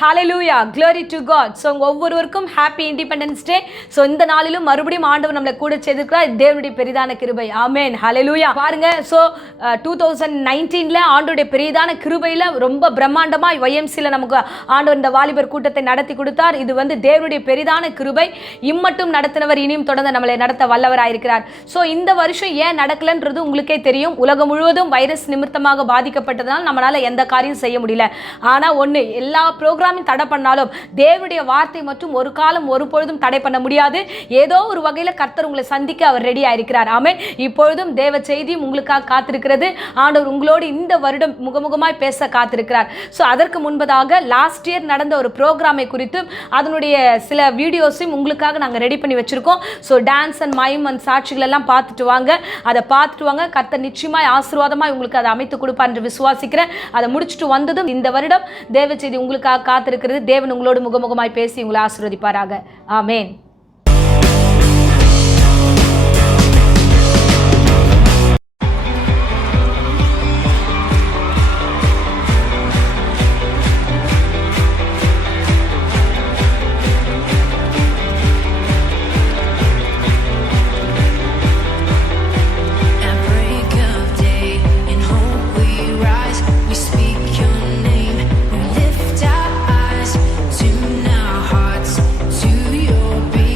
Hallelujah, glory to God. So ஒவ்வொருவருக்கும் happy independence day. So இந்த நாளிலும் மறுபடியும் ஆண்டவர் நம்மளை கூட சேர்த்துக்கிறார். தேவனுடைய பெரிதான கிருபை. ஆமென், ஹalleluya. பாருங்க, ஸோ 2019ல ஆண்டவருடைய பெரிதான கிருபையில் ரொம்ப பிரம்மாண்டமாக YMCல நமக்கு ஆண்டவர் இந்த வாலிபர் கூட்டத்தை நடத்தி கொடுத்தார். இது தேவனுடைய பெரிதான கிருபை. இம்மட்டும் நடத்தினவர் இனியும் தொடர்ந்து நம்மளை நடத்த வல்லவராயிருக்கிறார். ஸோ இந்த வருஷம் ஏன் நடக்கலன்றது உங்களுக்கே தெரியும். உலகம் முழுவதும் வைரஸ் நிமித்தமாக பாதிக்கப்பட்டதால் நம்மளால எந்த காரியம் செய்ய முடியல. ஆனால் ஒன்று, எல்லா ப்ரோக்ராமையும் தடை பண்ணாலும் தேவனுடைய வார்த்தை மற்றும் ஒரு காலம் ஒரு பொழுதும் தடை பண்ண முடியாது. ஏதோ ஒரு வகையில் கர்த்தர் உங்களை சந்திக்க அவர் ரெடி ஆயிருக்கிறார். ஆமென். இப்பொழுதும் தேவ செய்தியும் உங்களுக்காக காத்திருக்கிறது. ஆண்டவர் உங்களோடு இந்த வருடம் முகமுகமாய் பேச காத்திருக்கிறார். ஸோ அதற்கு முன்பதாக லாஸ்ட் இயர் நடந்த ஒரு ப்ரோக்ராமை குறித்தும் அதனுடைய சில வீடியோஸையும் உங்களுக்காக நாங்கள் ரெடி பண்ணி வச்சிருக்கோம். So dance and mime and சாட்சிகள் எல்லாம் பார்த்துட்டு வாங்க. அதை பார்த்துட்டு வாங்க. கர்த்தர் நிச்சயமாய் ஆசீர்வாதமாய் உங்களுக்கு அதை அமைத்து கொடுப்பார் என்று விசுவாசிக்கிறேன். அதை முடிச்சுட்டு வந்ததும் இந்த வருடம் தேவ செய்தி உங்களுக்காக காத்திருக்கிறது. தேவன் உங்களோடு முகமுகமாய் பேசி உங்களை ஆசீர்வதிப்பாராக. ஆமென். You'll be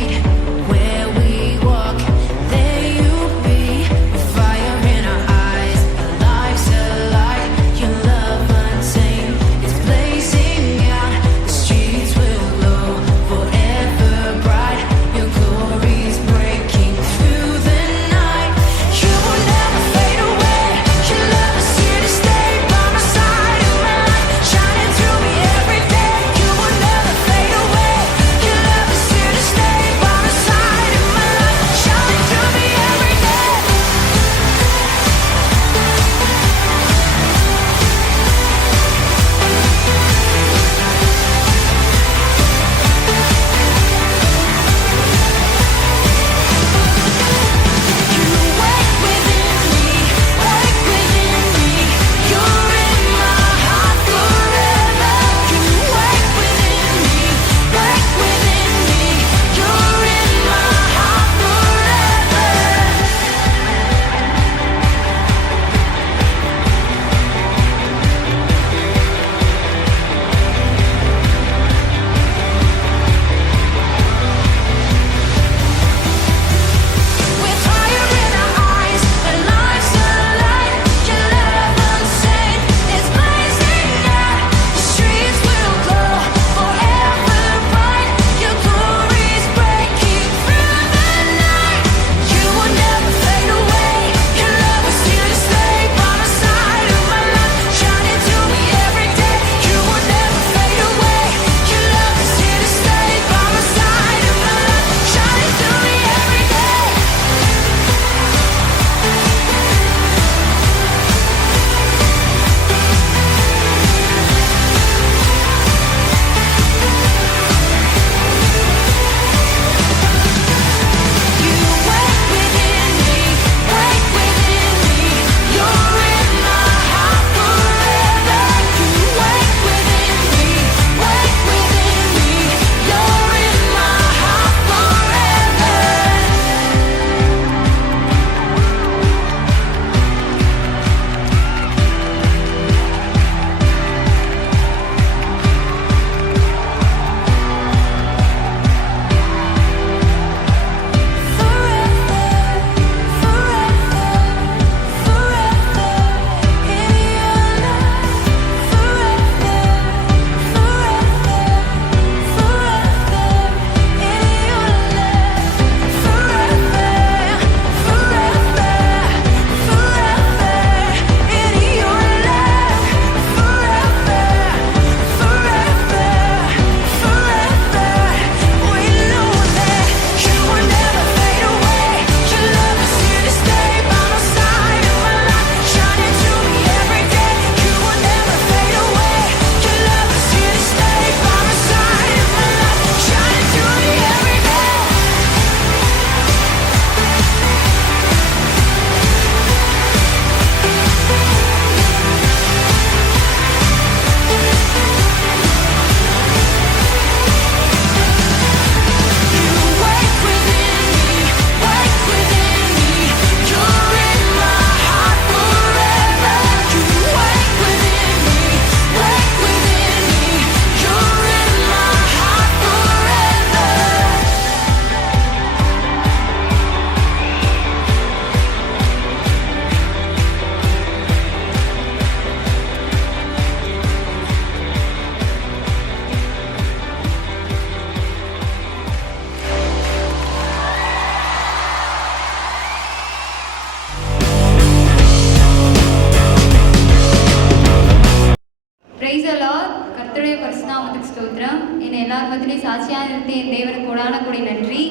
எல்லார் மத்தியிலையும் சாட்சியாக இருந்து என் தேவனுக்கு கொடான கூடி நன்றி.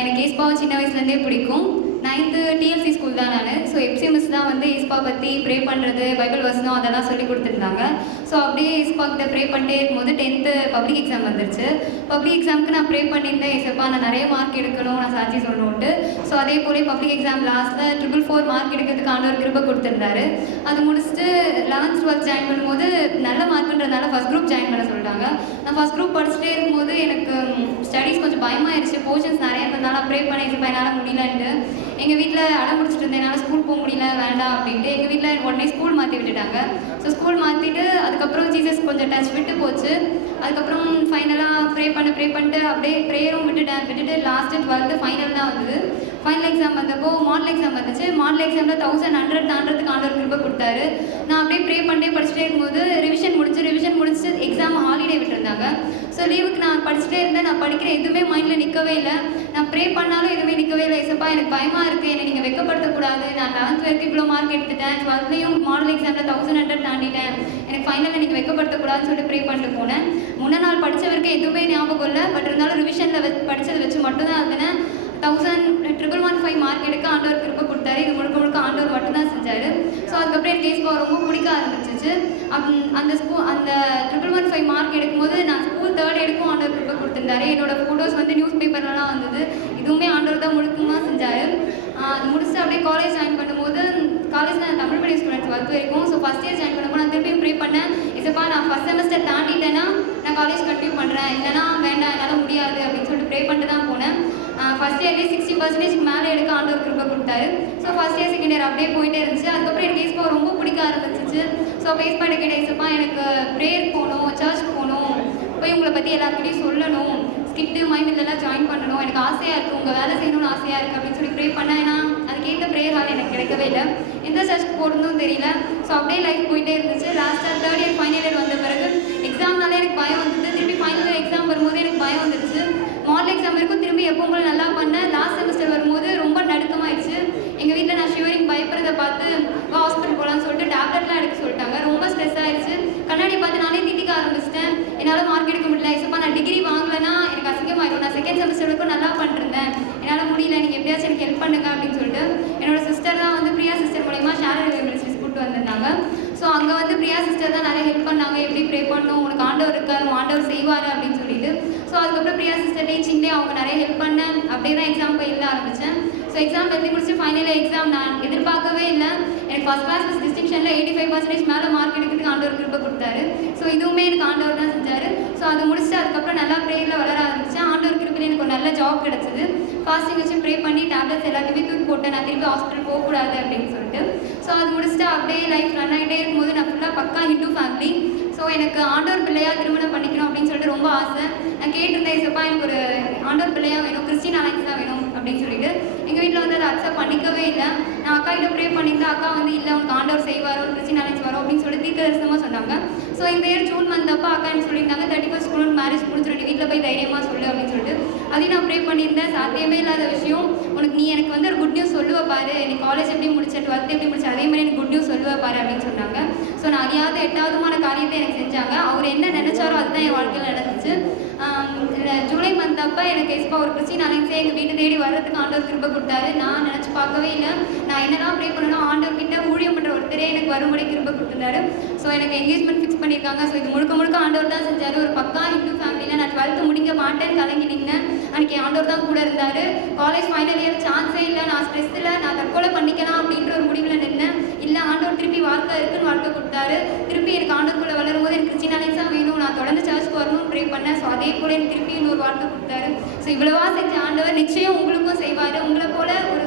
எனக்கு ஏஸ்பாவை சின்ன வயசுலேருந்தே பிடிக்கும். 9th டிஎல்சி ஸ்கூல் தான் நான். ஸோ எஃப்சிஎம்எஸ் தான் வந்து ஏஸ்பா பற்றி ப்ரே பண்ணுறது, பைபிள் வசனம் அதெல்லாம் சொல்லி கொடுத்துருந்தாங்க. ஸோ அப்படியே ஏஸ்பா கிட்ட ப்ரே பண்ணிட்டே இருக்கும்போது 10th பப்ளிக் எக்ஸாம் வந்துருச்சு. பப்ளிக் எக்ஸாமுக்கு நான் ப்ரே பண்ணியிருந்தேன், ஏசப்பா நான் நிறைய மார்க் எடுக்கணும், நான் சாட்சி சொல்லணுன்ட்டு. ஸோ அதே போல பப்ளிக் எக்ஸாம் லாஸ்ட்டில் 444 மார்க் எடுக்கிறதுக்கு ஆண்டவர் கிருபை கொடுத்துருந்தாரு. அது முடிச்சுட்டு 11th 12th ஜாயின் பண்ணும்போது நல்ல மார்க்குன்றதுனால ஃபஸ்ட் குரூப் ஜாயின் பண்ண சொல்லிட்டாங்க. நான் ஃபஸ்ட் குரூப் படிச்சுட்டே இருக்கும்போது எனக்கு ஸ்டடீஸ் கொஞ்சம் பயமாகிடுச்சு. போர்ஷன்ஸ் நிறைய இருந்ததுனால ப்ரே பண்ண ஏசப்பா என்னால் முடியலன்ட்டு எங்கள் வீட்டில் அடம் முடிச்சுட்டு இருந்தேன். என்னால் ஸ்கூல் போக முடியல, வேண்டாம் அப்படின்ட்டு எங்கள் வீட்டில் உடனே ஸ்கூல் மாற்றி விட்டுட்டாங்க. ஸோ ஸ்கூல் மாற்றிட்டு அதுக்கப்புறம் ஜீசஸ் கொஞ்சம் டச் விட்டு போச்சு. அதுக்கப்புறம் ஃபைனலாக ப்ரே பண்ணிட்டு அப்படியே ப்ரேயரும் விட்டுட்டு லாஸ்ட்டு 12th ஃபைனல் தான் வந்தது. ஃபைனல் எக்ஸாம் வந்தப்போ மாடல் எக்ஸாம் வந்துச்சு. மாடல் எக்ஸாமில் 1100 தாண்டறதுக்கு ஆண்டவர் கிருபை கொடுத்தாரு. நான் அப்படியே ப்ரே பண்ணிட்டே படிச்சுட்டே இருக்கும்போது ரிவிஷன் முடிச்சு எக்ஸாம் ஹாலிடே விட்டுருந்தாங்க. ஸோ லீவுக்கு நான் படிச்சுட்டே இருந்தேன். நான் படிக்கிற எதுவுமே மைண்டில் நிற்கவே இல்லை. நான் ப்ரே பண்ணாலும் எதுவுமே நிற்கவே இல்லை. ஏசப்பா எனக்கு பயமாக இருக்குது, என்னை நீங்கள் வெட்கப்படுத்தக்கூடாது. நான் 11th வரைக்கும் இவ்வளோ மார்க் எடுத்துட்டேன், 12th மாடல் எக்ஸாமில் 1100 தாண்டிட்டேன், எனக்கு ஃபைனலில் நீங்கள் வெட்கப்படுத்தக்கூடாதுன்னு சொல்லிட்டு ப்ரே பண்ணிட்டு போனேன். முன்ன நாள் படித்த வரைக்கும் எதுவுமே ஞாபகம் இல்லை. பட் இருந்தாலும் ரிவிஷனில் படித்ததை வச்சு மட்டும்தான் இருந்தேன். 1115 மார்க் எடுக்க ஆண்டவர் கிருபை கொடுத்தாரு. இது முழுக்க ஆண்டவர் மட்டும்தான் செஞ்சார். ஸோ அதுக்கப்புறம் எனக்கு ஏஸ்பா ரொம்ப பிடிக்க ஆரம்பிச்சிச்சு. அந்த 1115 மார்க் எடுக்கும்போது நான் ஸ்கூல் 3rd எடுக்கும் ஆண்டவர் கிருபை கொடுத்துருந்தாரு. என்னோட ஃபோட்டோஸ் வந்து நியூஸ் பேப்பர்லாம் வந்தது. இதுவுமே ஆண்டவர் தான் முழுக்கமாக செஞ்சார். அது முடிச்சுட்டு அப்படியே காலேஜ் ஜாயின் பண்ணும்போது காலேஜ் நான் தமிழ் மீடியம் ஸ்டூடெண்ட்ஸ் 12th வரைக்கும். ஸோ ஃபஸ்ட் இயர் ஜாயின் பண்ணும்போது நான் திருப்பியும் ப்ரே பண்ணேன், ஏசப்பா நான் ஃபஸ்ட் செமஸ்டர் தாண்டிட்டேன்னா நான் காலேஜ் கண்டினியூ பண்ணுறேன், இல்லைனா வேண்டாம் என்னால் முடியாது அப்படின்னு சொல்லிட்டு ப்ரே பண்ணிட்டு தான் போனேன். ஃபஸ்ட் இயர்லேயே 60% மேலே எடுக்க ஆண்டவர் கிருபை கொடுத்தாரு. So first year second year அப்படியே போயிட்டே இருந்துச்சு. அதுக்கப்புறம் எனக்கு ஏஸ்பா ரொம்ப பிடிக்க ஆரம்பிச்சிச்சு. ஸோ ஏஸ்பாட்ட கேட்ட, ஏசப்பா எனக்கு ப்ரேயர் போகணும், சர்ச் போகணும், போய் உங்களை பற்றி எல்லாருக்கிட்டையும் சொல்லணும், ஸ்கிட்டு மைண்டிலெல்லாம் ஜாயின் பண்ணணும், எனக்கு ஆசையாக இருக்குது, உங்கள் வேலை செய்யணும்னு ஆசையாக இருக்குது அப்படின்னு சொல்லி ப்ரே பண்ணேன். ஏன்னா அதுக்கேற்ற ப்ரேயர் ஹால் எனக்கு கிடைக்கவே இல்லை, எந்த சர்ச்சுக்கு போகணுன்னு தெரியல. ஸோ அப்படியே லைஃப் போயிட்டே இருந்துச்சு. லாஸ்ட்டாக 3rd இயர் ஃபைனல் இயர் வந்த பிறகு எக்ஸாம்னாலே எனக்கு பயம் வந்துட்டு, திருப்பி ஃபைனல் இயர் எக்ஸாம் வரும்போது எனக்கு பயம் வந்துடுச்சு. மாடல் எக்ஸாம் இருக்கும், திரும்பி எப்போ நல்லா பண்ணேன். லாஸ்ட் செமஸ்டர் வரும்போது ரொம்ப நடுக்கமாயிடுச்சு. எங்கள் வீட்டில் நான் ஷிவரிங் பயப்படுறதை பார்த்து ஹாஸ்பிட்டல் போகலான்னு சொல்லிட்டு டேப்லெட்லாம் எடுக்க சொல்லிட்டாங்க. ரொம்ப ஸ்ட்ரெஸ் ஆயிடுச்சு. கண்ணாடி பார்த்து நானே திட்டிக்க ஆரம்பிச்சிட்டேன், என்னால் மார்க் எடுக்க முடியல, ஏசப்பா நான் டிகிரி வாங்கலைன்னா எனக்கு அசிங்கமாயிடும், நான் செகண்ட் செமஸ்டர் வரைக்கும் நல்லா பண்ணிருந்தேன், என்னால் முடியல, நீங்கள் எப்படியாச்சும் எனக்கு ஹெல்ப் பண்ணுங்க அப்படின்னு சொல்லிட்டு என்னோட சிஸ்டர் தான் வந்து பிரியா சிஸ்டர் மூலமா ஷேரல் மினிஸ்ட்ரிஸ் கூப்பிட்டு வந்திருந்தாங்க. ஸோ அங்கே வந்து பிரியா சிஸ்டர் தான் நிறைய ஹெல்ப் பண்ணாங்க, எப்படி ப்ரே பண்ணணும், உனக்கு ஆண்டவர் இருக்காரு, ஆண்டவர் செய்வார் அப்படின்னு சொல்லிட்டு. ஸோ அதுக்கப்புறம் பிரியா சிஸ்டர் டீச்சிங்லேயே அவங்க நிறைய ஹெல்ப் பண்ணேன். அப்படியே தான் எக்ஸாம் போய் எழுத ஆரம்பித்தேன். ஸோ எக்ஸாம் எழுதி முடிச்சு ஃபைனல் எக்ஸாம் நான் எதிர்பார்க்கவே இல்லை. எனக்கு ஃபஸ்ட் கிளாஸ் டிஸ்டிங்ஷனில் 85% மேலே மார்க் எடுக்கிறதுக்கு ஆண்டவர் கிருபை கொடுத்தாரு. ஸோ இதுவுமே எனக்கு ஆண்டவர் தான் செஞ்சார். ஸோ அதை முடிச்சுட்டு அதுக்கப்புறம் நல்லா ப்ரேயரில் வளர ஆரம்பித்தேன். ஆண்டவர் கிருபையில் எனக்கு ஒரு நல்ல ஜாப் கிடச்சிது. ஃபாஸ்டிங் வச்சு ப்ரே பண்ணி டேப்லெட்ஸ் எல்லாத்தையுமே தூக்கி போட்டேன், நான் திருப்பி ஹாஸ்பிட்டல் போகக்கூடாது அப்படின்னு சொல்லிட்டு. ஸோ அது முடிச்சுட்டு அப்படியே லைஃப் ரன் ஆகிட்டே இருக்கும்போது நான் ஃபுல்லாக பக்கா ஹிந்து ஃபேமிலி. ஸோ எனக்கு ஆண்டவர் பிள்ளையாக திருமணம் பண்ணிக்கணும் அப்படின்னு சொல்லிட்டு ரொம்ப ஆசை. நான் கேட்டிருந்தேன், ஏசப்பா எனக்கு ஒரு ஆண்டவர் பிள்ளையாக வேணும், கிறிஸ்டின் அலைன்ஸ் தான் வேணும் அப்படின்னு சொல்லிட்டு. எங்கள் வீட்டில் வந்து அதை அக்செப்ட் பண்ணிக்கவே இல்லை. நான் அக்கா கிட்ட ப்ரே பண்ணியிருந்தேன். அக்கா வந்து இல்லை உனக்கு ஆண்டவர் செய்வாரோ, கிறிஸ்டின் அலைன்ஸ் வரும் அப்படின்னு சொல்லி தீர்க்கதரிசனமாக சொன்னாங்க. ஸோ இந்த இயர் ஜூன் மந்தப்போ அக்கா எனக்கு சொல்லியிருந்தாங்க, 31st ஸ்கூல் மேரேஜ் முடிச்சிட்டு வீட்டில் போய் தைரியமாக சொல்லு அப்படின்னு சொல்லிட்டு. அதையும் நான் ப்ரே பண்ணியிருந்தேன். சாத்தியமே இல்லாத விஷயம், உனக்கு நீ எனக்கு வந்து ஒரு குட் நியூஸ் சொல்லுவ பாரு, நீ காலேஜ் எப்படி முடிச்ச, 12th எப்படி முடிச்ச, அதே மாதிரி எனக்கு குட் நியூஸ் சொல்லுவ பாரு அப்படின்னு சொன்னாங்க. ஸோ நான் அறியாத 8வதுமான காரியத்தை எனக்கு செஞ்சாங்க. அவர் என்ன நினைச்சாரோ அதுதான் என் வாழ்க்கையில் நடந்துச்சு. ஜூலை மந்த் அப்போ எனக்கு ஏசப்பா ஒரு கிறிஸ்டின் அலைன்ஸே எங்கள் வீட்டை தேடி வர்றதுக்கு ஆண்டவர் கிருபை கொடுத்தாரு. நான் நினச்சி பார்க்கவே இல்லை. நான் என்னதான் ப்ரே பண்ணணும், ஆண்டவர் கிட்ட ஊழியம் பண்ணுற ஒருத்தரே எனக்கு வரும்படி கிருபை கொடுத்துருந்தாரு. ஸோ எனக்கு என்கேஜ்மெண்ட் ஃபிக்ஸ் பண்ணியிருக்காங்க. ஸோ இது முழுக்க ஆண்டவர் தான் செஞ்சார். ஒரு பக்கா ஹிந்து ஃபேமிலியில் நான் 12th முடிக்க மாட்டேன்னு கலங்கி நின்னேன். அன்றைக்கி ஆண்டவர் தான் கூட இருந்தார். காலேஜ் ஃபைனல் இயர் சான்ஸே இல்லை, நான் ஸ்ட்ரெஸ்ஸில் நான் தற்கொலை பண்ணிக்கலாம் அப்படின்ற ஒரு முடிவில் நின்னேன். இல்லை ஆண்டவர் திருப்பி வாழ்க்கை இருக்குன்னு வாழ்க்கை கொடுத்தாரு. திருப்பி எனக்கு ஆண்டவர்குள்ளே வளரும்போது எனக்கு கிறிஸ்டின் அலைன்ஸாக வேணும், நான் தொடர்ந்து சர்ச்சுக்கு வரணும்னு ப்ரே பண்ணேன். ஸோ அதே போல் எனக்கு திருப்பி இன்னொரு வாழ்க்கை கொடுத்தாரு. ஸோ இவ்வளவா செஞ்ச ஆண்டவர் நிச்சயம் உங்களுக்கும் செய்வார். உங்களை போல ஒரு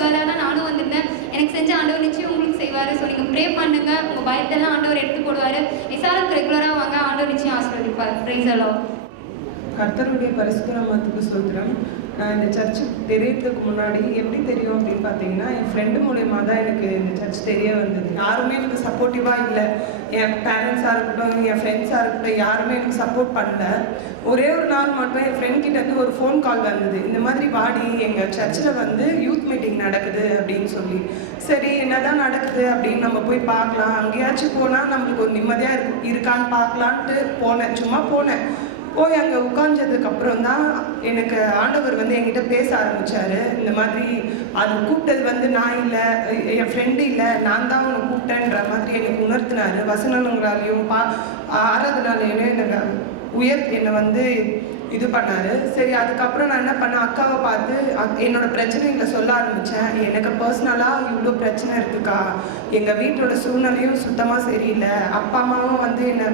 கேர்ளாக தான் நானும் வந்திருந்தேன். எனக்கு செஞ்ச ஆண்டவர் நிச்சயம் உங்களுக்கு செய்வார். ஸோ நீங்கள் ப்ரே பண்ணுங்க, உங்கள் பயத்தெல்லாம் ஆண்டவர் எடுத்து போடுவார். எஸ்ஆர்எம்க்கு ரெகுலராக வாங்க, ஆண்டவர் நிச்சயம் ஆசீர்வதிப்பார். Price the Lord. கர்த்தருடைய பரிசுத்த நாமத்துக்கு ஸ்தோத்திரம். நான் இந்த சர்ச்சு தெரியறதுக்கு முன்னாடி எப்படி தெரியும் அப்படின்னு பார்த்தீங்கன்னா, என் ஃப்ரெண்டு மூலயமா தான் எனக்கு இந்த சர்ச் தெரிய வந்தது. யாருமே எனக்கு சப்போர்ட்டிவாக இல்லை. என் பேரண்ட்ஸாக இருக்கட்டும், என் ஃப்ரெண்ட்ஸாக இருக்கட்டும், யாருமே எனக்கு சப்போர்ட் பண்ணல. ஒரே ஒரு நாள் மட்டும் என் ஃப்ரெண்ட் கிட்டேருந்து ஒரு ஃபோன் கால் வந்தது, இந்த மாதிரி வாடி எங்கள் சர்ச்சில் வந்து யூத் மீட்டிங் நடக்குது அப்படின்னு சொல்லி. சரி என்னதான் நடக்குது அப்படின்னு நம்ம போய் பார்க்கலாம், அங்கேயாச்சும் போனால் நம்மளுக்கு ஒரு நிம்மதியாக இருக்கான்னு பார்க்கலான்ட்டு போனேன். சும்மா போனேன். போய் அங்கே உட்கார்ந்ததுக்கு அப்புறம் தான் எனக்கு ஆண்டவர் வந்து என்கிட்ட பேச ஆரம்பிச்சாரு. இந்த மாதிரி அது கூப்பிட்டது வந்து நான் இல்லை, என் ஃப்ரெண்டு இல்லை, நான் தான் உன்னை கூப்பிட்டேன்ற மாதிரி எனக்கு உணர்த்தினாரு. வசனங்களாலையும் ஆராதனாலையும் என்னை வந்து இது பண்ணாரு. சரி, அதுக்கப்புறம் நான் என்ன பண்ணேன், அக்காவை பார்த்து என்னோட பிரச்சனைகளை சொல்ல ஆரம்பித்தேன். எனக்கு பர்சனலாக இவ்வளோ பிரச்சனை இருக்குக்கா, எங்கள் வீட்டோட சூழ்நிலையும் சுத்தமாக சரியில்லை, அப்பா அம்மாவும் வந்து என்னை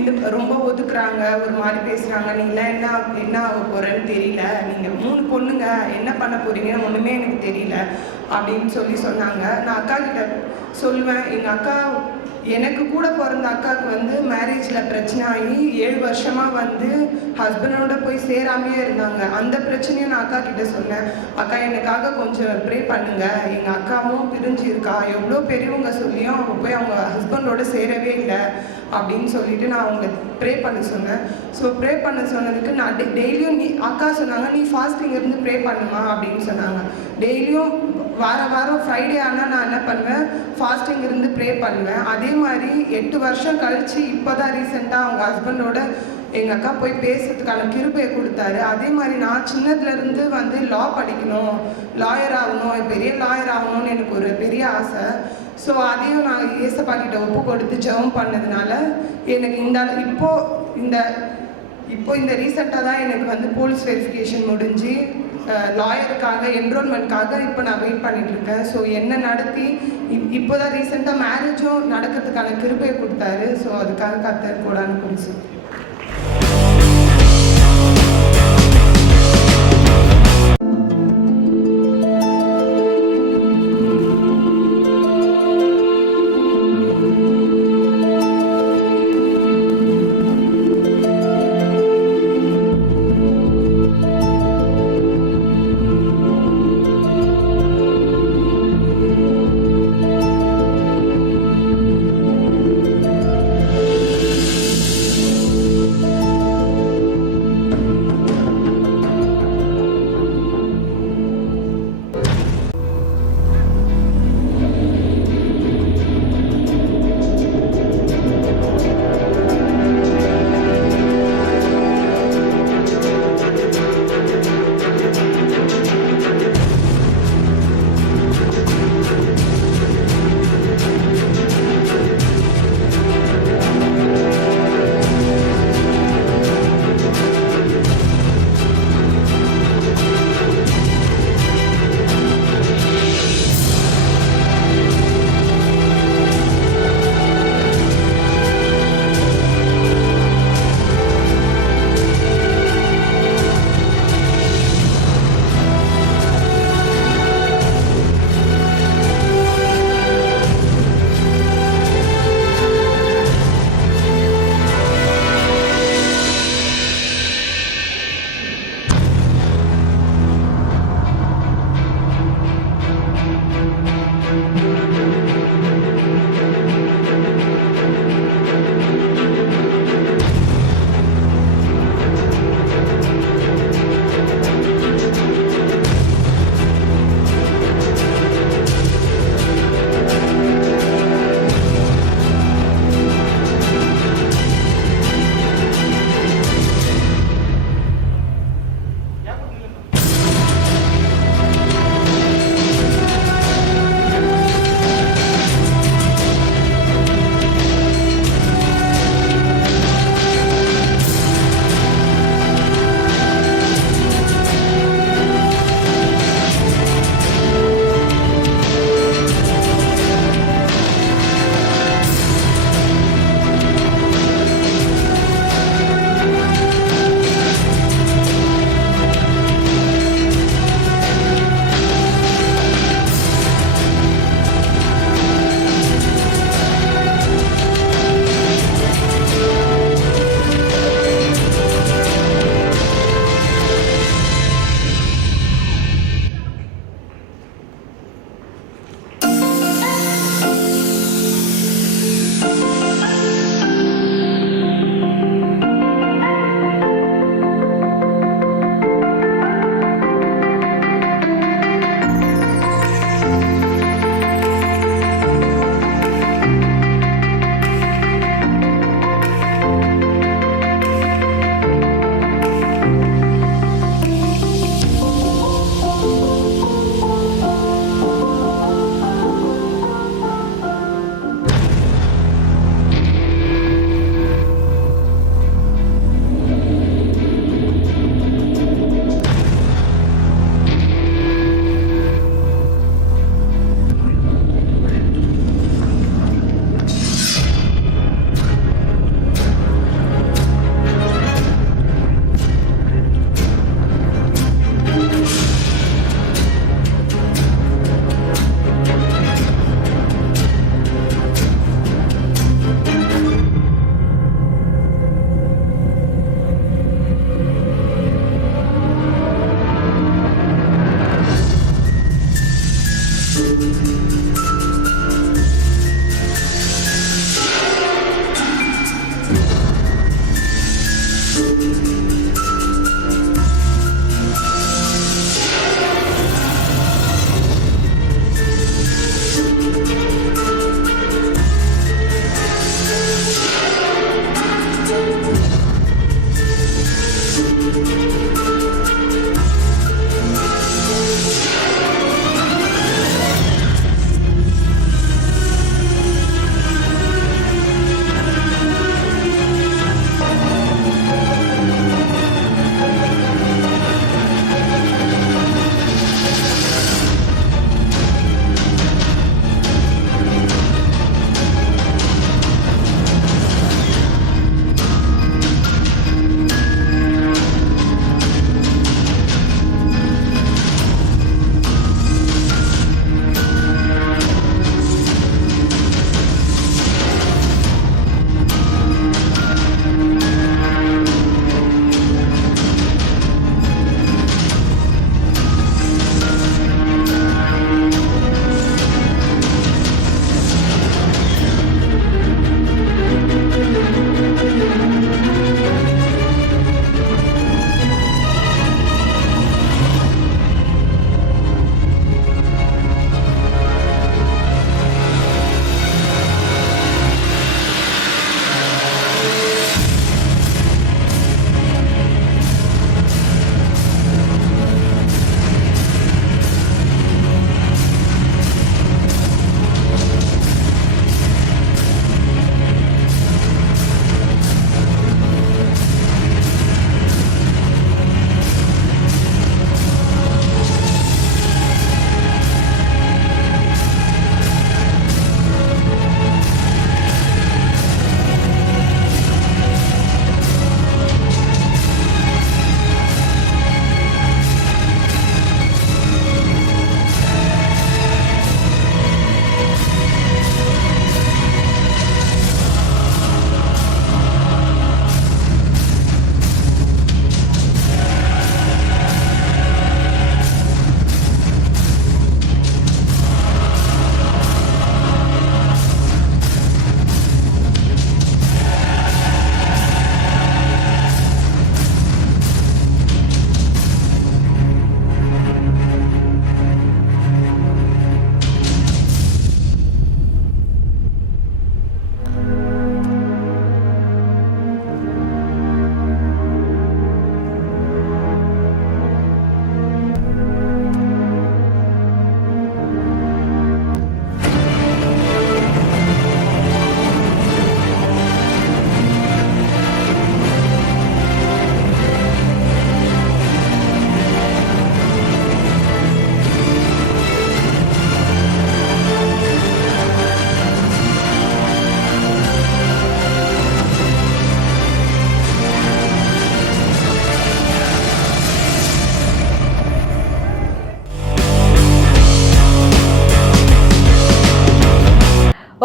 இது ரொம்ப ஒதுக்குறாங்க, ஒரு மாதிரி பேசுகிறாங்க, நீங்களாம் என்ன ஆக போகிறேன்னு தெரியல, நீங்கள் 3 பொண்ணுங்க என்ன பண்ண போகிறீங்கன்னு ஒன்றுமே எனக்கு தெரியல அப்படின்னு சொன்னாங்க. நான் அக்கா கிட்ட சொல்லுவேன், எங்கள் அக்கா எனக்கு கூட பிறந்த அக்காவுக்கு வந்து மேரேஜில் பிரச்சனை ஆகி 7 வருஷமாக வந்து ஹஸ்பண்டோட போய் சேராமையே இருந்தாங்க. அந்த பிரச்சனையும் நான் அக்கா கிட்ட சொன்னேன், அக்கா எனக்காக கொஞ்சம் ப்ரே பண்ணுங்க, எங்கள் அக்காவும் பிரிஞ்சு இருக்கா, எவ்வளோ பெரியவங்க சொல்லியும் அவங்க போய் அவங்க ஹஸ்பண்டோட சேரவே இல்லை அப்படின்னு சொல்லிட்டு நான் அவங்கள ப்ரே பண்ண சொன்னேன். ஸோ ப்ரே பண்ண சொன்னதுக்கு நான் டெய்லியும் அக்கா சொன்னாங்க, நீ ஃபாஸ்டிங் இருந்து ப்ரே பண்ணுமா அப்படின்னு சொன்னாங்க. டெய்லியும் வாரம் ஃப்ரைடே ஆனால் நான் என்ன பண்ணுவேன், ஃபாஸ்டிங் இருந்து ப்ரே பண்ணுவேன். அதே மாதிரி 8 வருஷம் கழித்து இப்போ தான் ரீசெண்டாக அவங்க ஹஸ்பண்டோட எங்கள் அக்கா போய் பேசுறதுக்கான கிருபையை கொடுத்தாரு. அதே மாதிரி நான் சின்னதுலேருந்து வந்து லா படிக்கணும், லாயர் ஆகணும், பெரிய லாயர் ஆகணும்னு எனக்கு ஒரு பெரிய ஆசை. ஸோ அதையும் நான் ஏசப்பா கிட்ட ஒப்பு கொடுத்து ஜெபம் பண்ணதுனால எனக்கு இப்போ இந்த ரீசெண்டாக தான் எனக்கு வந்து போலீஸ் வெரிஃபிகேஷன் முடிஞ்சு லாயருக்காக என்ரோல்மெண்ட்காக இப்போ நான் வெயிட் பண்ணிட்டு இருக்கேன். ஸோ என்ன நடத்தி இப்போ தான் ரீசெண்டாக மேரேஜும் நடக்கிறதுக்கான கிருபையை கொடுத்தாரு. ஸோ அதுக்காக கர்த்தர் கூடான்னு குறிச்சு.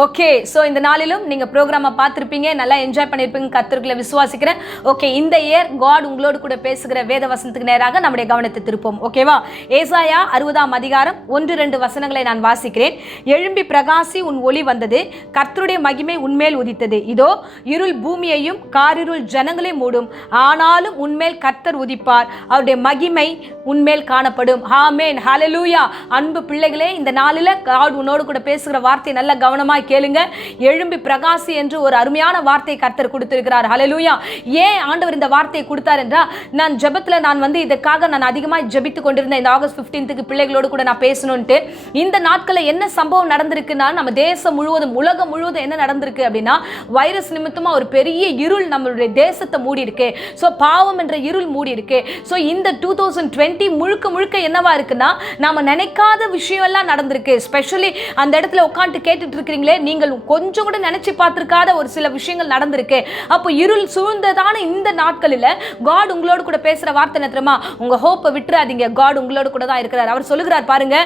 ஓகே, ஸோ இந்த நாளிலும் நீங்கள் ப்ரோக்ராமை பார்த்துருப்பீங்க, நல்லா என்ஜாய் பண்ணியிருப்பீங்க, கர்த்தருக்குள்ள விசுவாசிக்கிறேன். ஓகே, இந்த இயர் காட் உங்களோடு கூட பேசுகிற வேத வசனத்துக்கு நேராக நம்முடைய கவனத்தை திருப்போம். ஓகேவா? ஏசாயா 60ஆம் அதிகாரம் 1-2 வசனங்களை நான் வாசிக்கிறேன். எழும்பி பிரகாசி, உன் ஒளி வந்தது, கர்த்தருடைய மகிமை உன்மேல் உதித்தது. இதோ இருள் பூமியையும் காரிருள் ஜனங்களையும் மூடும், ஆனாலும் உன்மேல் கர்த்தர் உதிப்பார், அவருடைய மகிமை உன்மேல் காணப்படும். ஆமென், ஹல்லேலூயா. அன்பு பிள்ளைகளே, இந்த நாளில் காட் உன்னோடு கூட பேசுகிற வார்த்தை நல்ல கவனமாக கேளுங்க. எழும்பி பிரகாசி என்று ஒரு அருமையான வார்த்தை கர்த்தர் கொடுத்திருக்கிறார். ஹல்லேலூயா. ஏன் ஆண்டவர் இந்த வார்த்தையை கொடுத்தார் என்றால், நான் ஜெபத்தில் நான் இதற்காக நான் அதிகமாக ஜெபித்து கொண்டிருந்தேன். இந்த ஆகஸ்ட் 15க்கு பிள்ளைகளோடு கூட நான் பேசணும்ட்டு. இந்த நாட்களில் என்ன சம்பவம் நடந்திருக்குன்னா, நம்ம தேசம் முழுவதும் உலகம் முழுவதும் என்ன நடந்திருக்கு அப்படின்னா, வைரஸ் நிமித்தமாக ஒரு பெரிய இருள் நம்மளுடைய தேசத்தை மூடி இருக்கு. ஸோ பாவம் என்ற இருள் மூடி இருக்கு. ஸோ இந்த 2020 முழுக்க முழுக்க என்னவா இருக்குன்னா, நாம நினைக்காத விஷயம் எல்லாம் நடந்திருக்கு. ஸ்பெஷலி அந்த இடத்துல உட்காந்து கேட்டுட்டு இருக்கிறீங்களே, நீங்கள் கொஞ்சம் கூட நினைச்சு பார்த்திருக்காத ஒரு சில விஷயங்கள் நடந்திருக்கு. அப்போ இருள் சூழ்ந்ததான இந்த நாட்களில் காட் உங்களோடு கூட பேசுற வார்த்தை என்ன தெரியுமா? உங்க ஹோப்பை விட்டுறாதீங்க, காட் உங்களோடு கூட தான் இருக்கிறார். அவர் சொல்லுகிறார் பாருங்க,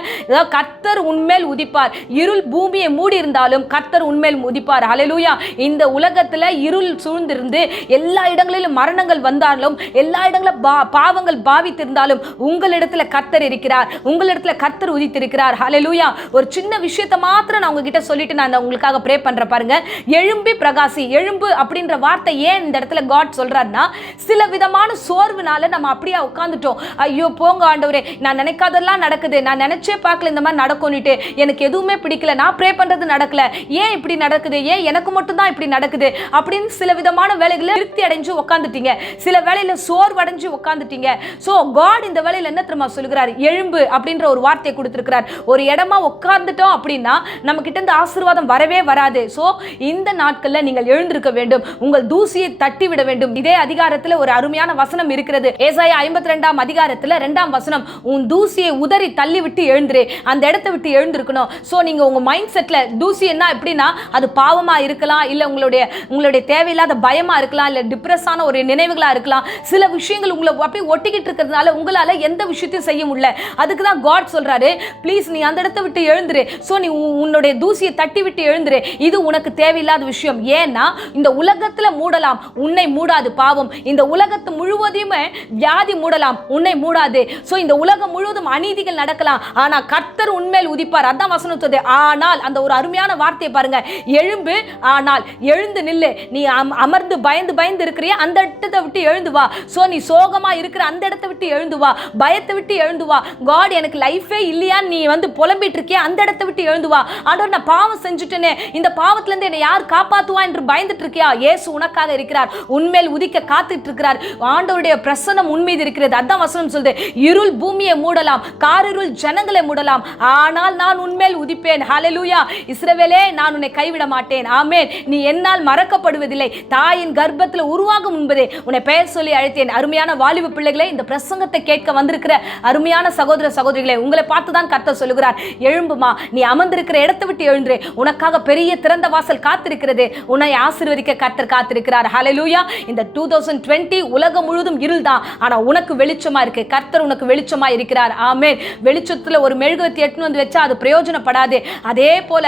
கர்த்தர் உன்மேல் உதிப்பார். இருள் பூமியை மூடி இருந்தாலும் கர்த்தர் உன்மேல் உதிப்பார். ஹல்லேலூயா. இந்த உலகத்துல இருள் சூழ்ந்திருந்து எல்லா இடங்களிலும் மரணங்கள் வந்தாலும், எல்லா இடங்களிலும் பாவங்கள் பாவித்திருந்தாலும், உங்களிடத்துல கர்த்தர் இருக்கிறார், உங்களிடத்துல கர்த்தர் உதித்திருக்கிறார். ஹல்லேலூயா. ஒரு சின்ன விஷயத்தை மாத்திரம் நான் உங்ககிட்ட சொல்லிட்டு நான் உங்களுக்காக ப்ரே பண்றேன் பாருங்க. எழும்பி பிரகாசி. எழும்பு அப்படின்ற வார்த்தை ஏன் இந்த இடத்துல காட் சொல்றாருன்னா, சில விதமான சோர்வுனால நம்ம அப்படியே உட்கார்ந்துட்டோம். ஐயோ போங்க ஆண்டவரே, நான் நினைக்காதெல்லாம் நடக்குது, நான் நினைச்சே பார்க்கல இந்த மாதிரி நடக்கும்னுட்டு, எனக்கு எதுவுமே பிடிக்கல, நான் ப்ரே பண்றது நடக்கல, ஏன் இப்படி நடக்குது, ஏன் எனக்கு மட்டும் தான் இப்படி நடக்குது அப்படின்னு சில விதமான வேலைகளை திருப்தி அடைஞ்சு உட்காந்துட்டீங்க, சில வேலையில சோர்வடைஞ்சு உட்காந்துட்டீங்க. ஸோ காட் இந்த வேலையில் என்ன தெரியுமா சொல்லுகிறார்? எழும்பு அப்படின்ற ஒரு வார்த்தையை கொடுத்திருக்கிறார். ஒரு இடமா உட்கார்ந்துட்டோம் அப்படின்னா நம்ம கிட்ட இந்த ஆசீர்வாதம் வரவே வராது. ஸோ இந்த நாட்களில் நீங்கள் எழுந்திருக்க வேண்டும், உங்கள் தூசியை தட்டி விட வேண்டும். இதே அதிகாரத்தில் ஒரு அருமையான வசனம் இருக்கிறது. ஏசாயா 52ஆம் அதிகாரத்தில் 2ஆம் வசனம், உன் தூசியை உதறி தள்ளி விட்டு எழுந்துரு, அந்த இடத்தை விட்டு எழுந்திருக்கணும். ஸோ நீங்க உங்க மைண்ட் செட்ல தூசி என்ன எப்படின்னா, அது பாவமா இருக்கலாம், இல்ல உங்களுடைய தேவையில்லாத பயமா இருக்கலாம், இல்ல டிப்ரெஸான ஒரு நினைவுகளா இருக்கலாம். சில விஷயங்கள் உங்களை அப்படியே ஒட்டிக்கிட்டு இருக்கிறதுனால உங்களால எந்த விஷயத்தையும் செய்ய முடியல. அதுக்கு தான் காட் சொல்றாரு, ப்ளீஸ் நீ அந்த இடத்தை விட்டு எழுந்துரு. ஸோ நீ உன்னுடைய தூசியை தட்டி விட்டு எழுந்துரு. இது உனக்கு தேவையில்லாத விஷயம். ஏன்னா இந்த உலகத்துல மூடலாம், உன்னை மூடாது பாவம். இந்த உலகத்து முழுவதையுமே வியாதி மூடலாம், உன்னை மூடாது. ஸோ இந்த உலகம் முழுவதும் அநீதிகள் நடக்கலாம், ஆனா கர்த்தர் உன்மேல் உதிப்பார். அதான் வசனம் சொல்லுது. ஆனால் அந்த ஒரு அருமையான வார்த்தையை பாருங்க, எழும்பு, ஆனால் எழுந்து நில்லு. நீ அமர்ந்து பயந்து இருக்கிறிய அந்த இடத்தை விட்டு எழுந்து வா. ஸோ நீ சோகமா இருக்கிற அந்த இடத்தை விட்டு எழுந்து வா, பயத்தை விட்டு எழுந்து வா. காட் எனக்கு லைஃபே இல்லையா நீ புலம்பிட்டு இருக்கியா, அந்த இடத்தை விட்டு எழுந்து வா. ஆண்டவர் நான் பாவம் செஞ்சுட்டேனே, இந்த பாவத்துல இருந்து என்னை யார் காப்பாத்துவா என்று பயந்துட்டு இருக்கியா? இயேசு உனக்காக இருக்கிறார், உன்மேல் உதிக்க காத்துட்டு இருக்கிறார். ஆண்டவருடைய பிரசன்னம் உன்மீது இருக்கிறது. அதான் வசனம் சொல்லுது, இருள் பூமியை மூடலாம், காரிருள் ஜனங்களை மூடலாம், ஆனால் நான் உன்மேல் உதிப்பேன். ஹல்லேலூயா. இஸ்ரவேலே, நான் உன்னை கைவிட மாட்டேன். ஆமென். நீ என்னால் மறக்கப்படுவதில்லை, தாயின் கர்ப்பத்தில் உருவாகும் முன்பதே உன்னை பெயர் சொல்லி அழைத்தேன். அருமையான வாலிப பிள்ளைகளே, இந்த பிரசங்கத்தை கேட்க வந்திருக்கிற அருமையான சகோதர சகோதரிகளே, உங்களை பார்த்து தான் கர்த்தர் சொல்லுகிறார், எழும்புமா, நீ அமர்ந்திருக்கிற இடத்தை விட்டு எழுந்துரு. உனக்காக பெரிய திறந்த வாசல் காத்திருக்கிறது, உன்னை ஆசீர்வதிக்க கர்த்தர் காத்திருக்கிறார். ஹல்லேலூயா. இந்த 2020 உலகம் முழுவதும் இருள் தான், ஆனா உனக்கு வெளிச்சமா இருக்கு. கர்த்தர் உனக்கு வெளிச்சமா இருக்கிறார். ஆமென். வெளிச்சத்துல ஒரு மெழுகுவர்த்தி எடுத்து வந்து வச்சா அது பிரயோஜனப்படாது. அதே போல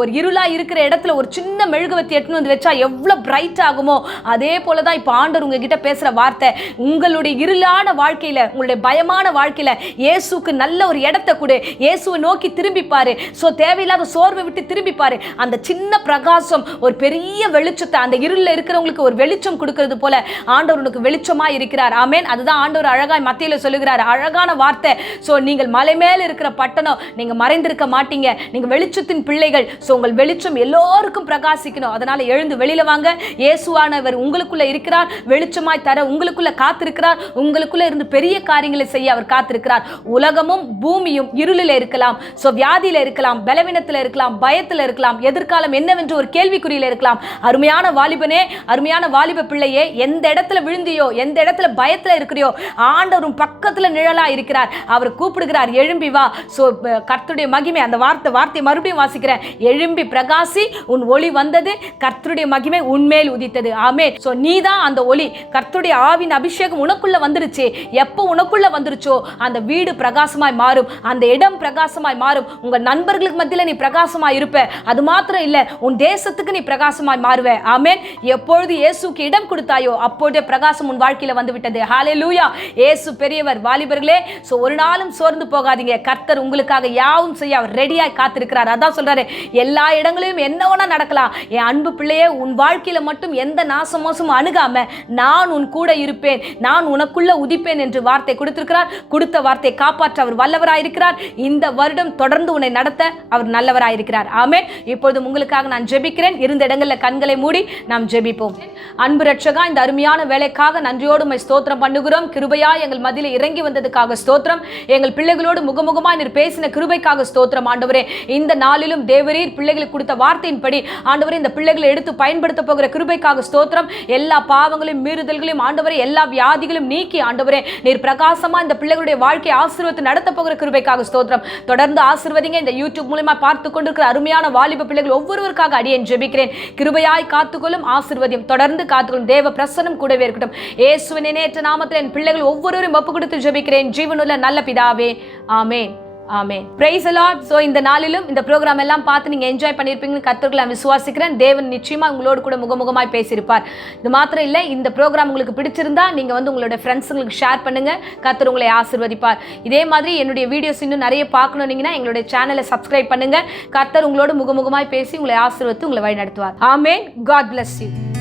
ஒரு இருளா இருக்கிற இடத்துல ஒரு சின்ன மெழுகுவர்த்தி எடுத்து வந்து வச்சா எவ்வளவு பிரைட் ஆகுமோ, அதே போலதான் இப்ப ஆண்டவர் உங்ககிட்ட பேசுற வார்த்தை. உங்களுடைய இருளான வாழ்க்கையில, உங்களுடைய பயமான வாழ்க்கையில இயேசுக்கு நல்ல ஒரு இடத்தை கொடு. இயேசுவை நோக்கி திரும்பி பாரு. சோ தேவையில்லாத சோர்வை விட்டு திரும்பி பாரு. அந்த சின்ன பிரகாசம் ஒரு பெரிய வெளிச்சத்தை, அந்த இருளில் இருக்கிறவங்களுக்கு ஒரு வெளிச்சம் கொடுக்கிறது போல ஆண்டவர் உனக்கு வெளிச்சமா இருக்கிறார். ஆமென். அதுதான் ஆண்டவர் அழகாய் மத்தியில சொல்லுகிறார். அழகான வார்த்தை. சோ நீங்கள் மலை மேல இருக்கிற பட்டணம், நீங்க மறைந்திருக்க மாட்டீங்க, நீங்க வெளிச்சத்தின் பிள்ளைகள். சோ உங்கள் வெளிச்சம் எல்லோருக்கும் பிரகாசிக்கணும். அதனால எழுந்து வெளியில வாங்க. இயேசுவானவர் உங்களுக்குள்ள இருக்கிறார், வெளிச்சமாய் தர உங்களுக்குள்ள காத்திருக்கிறார். உங்களுக்குள்ள இருந்து பெரிய காரியங்களை செய்ய அவர் காத்திருக்கிறார். உலகமும் பூமியும் இருளில் இருக்கலாம், சோ வியாதியில இருக்கலாம், பலவீனத்துல இருக்கலாம், பயத்துல இருக்கலாம், எதிர்காலம் என்னவென்று ஒரு கேள்விக்குறியில இருக்கலாம். அருமையான வாலிபனே, அருமையான வாலிப பிள்ளையே, எந்த இடத்துல விழுந்தியோ, எந்த இடத்துல பயத்துல இருக்கிறியோ, ஆண்டவரும் பக்கத்துல நிழலா இருக்கிறார். அவர் கூப்பிடுகிறார், எழும்பி வா. சோ கர்த்தருடைய மகிமை, அந்த வார்த்தை மறுபடியும் வாசிக்கிறேன், எழும்பி பிரகாசி, உன் ஒளி வந்தது, கர்த்தருடைய மகிமை உன்மேல் உதித்தது. ஆமென். சோ நீதான் அந்த ஒளி. கர்த்தருடைய ஆவின் அபிஷேகம் உனக்குள்ள வந்துருச்சு. எப்போ உனக்குள்ள வந்துருச்சோ அந்த வீடு பிரகாசமாய் மாறும், அந்த இடம் பிரகாசமாய் மாறும். உங்க நண்பர்களுக்கு மத்தியில நீ பிரகாசமாய் இருப்ப. இருப்ப. அது மாத்திரம் இல்ல, உன் தேசத்துக்கு நீ பிரகாசமாய் மாறுவ. ஆமென். எப்பொழுது இயேசுக்கு இடம் கொடுத்தாயோ அப்பொழுதே பிரகாசம் உன் வாழ்க்கையில வந்து விட்டது. ஹல்லேலூயா. இயேசு பெரியவர். வாலிபர்களே, சோ ஒரு நாளும் சோர்ந்து போகாதீங்க. கர்த்தர் உங்களுக்காக யாவும் செய்ய அவர் ரெடியாய் காத்திருக்கிறார். அதான் சொல்றாரு, எல்லா இடங்களிலும் என்ன வேணா நடக்கலாம், என் அன்பு பிள்ளையே உன் வாழ்க்கையில மட்டும் எந்த நாசமோசமும் அணுகாம நான் உன் கூட இருப்பேன், நான் உனக்குள்ள உதிப்பேன் என்று வார்த்தை கொடுத்திருக்கிறார். கொடுத்த வார்த்தையை காப்பாற்ற அவர் வல்லவராயிருக்கிறார். இந்த வருடம் தொடர்ந்து உன்னை நடத்த அவர் நல்லவராயிருக்கிறார். ஆமென். இப்பொழுது உங்களுக்காக நான் ஜெபிக்கிறேன். இருந்த இடங்களில் கண்களை மூடி நாம் ஜெபிப்போம். அன்பு ரட்சகா, இந்த அருமையான வேலைக்காக நன்றியோடு உம்மை ஸ்தோத்திரம் பண்ணுகிறோம். கிருபையாய் எங்கள் மத்தியிலே இறங்கி வந்ததுக்காக ஸ்தோத்திரம். எங்கள் பிள்ளைகளோடு முகமுகமாய் நீர் பேசின கிருபைக்காக ஸ்தோத்திரம் ஆண்டவரே. இந்த நாளிலும் தேவரீர் பிள்ளைகளுக்கு கொடுத்த வார்த்தையின்படி ஆண்டவரே இந்த பிள்ளைகளை எடுத்து பயன்படுத்த போகிற கிருபைக்காக ஸ்தோத்திரம். எல்லா பாவங்களையும் மீறுதல்களையும் ஆண்டவரே, எல்லா வியாதிகளையும் நீக்கி ஆண்டவரே நீர் பிரகாசமா இந்த பிள்ளைகளுடைய வாழ்க்கையை ஆசீர்வதித்து நடத்த போகிற கிருபைக்காக ஸ்தோத்திரம். தொடர்ந்து ஆசீர்வதிங்க. இந்த யூடியூப் மூலமா பார்த்து கொண்டிருக்கிற அருமையான வாலிப பிள்ளைகள் ஒவ்வொருவருக்காக அடியேன் ஜெபிக்கிறேன். கிருபையாய் காத்துக்கொள்ளும், ஆசீர்வதியும், தொடர்ந்து காத்துக்கொள்ளும். தேவ பிரசன்னம் கூடவே இருக்கட்டும். இயேசுவின் இணையற்ற நாமத்தில் என் பிள்ளைகள் ஒவ்வொருவரும் ஒப்பு கொடுத்து ஜெபிக்கிறேன் ஜீவனுள்ள நல்ல பிதாவே. Amen. Amen. Praise the lord. So இந்த நாளிலும் இந்த ப்ரோக்ராம் எல்லாம் பார்த்து நீங்க என்ஜாய் பண்ணிருப்பீங்கன்னு கர்த்தர்களை நான் விசுவாசிக்கிறேன். தேவன் நிச்சயமா உங்களோடு கூட முகமுகமாய் பேசியிருப்பார். இது மாத்திரம் இல்லை, இந்த ப்ரோக்ராம் உங்களுக்கு பிடிச்சிருந்தா நீங்க உங்களோட ஃப்ரெண்ட்ஸுங்களுக்கு ஷேர் பண்ணுங்க. கர்த்தர் உங்களை ஆசீர்வதிப்பார். இதே மாதிரி என்னுடைய வீடியோஸ் இன்னும் நிறைய பார்க்கணும்னீங்கன்னா எங்களுடைய சேனலை சப்ஸ்கிரைப் பண்ணுங்க. கர்த்தர் உங்களோடு முகமுகமாய் பேசி உங்களை ஆசீர்வதித்து உங்களை வழி நடத்துவார். ஆமென். God bless you.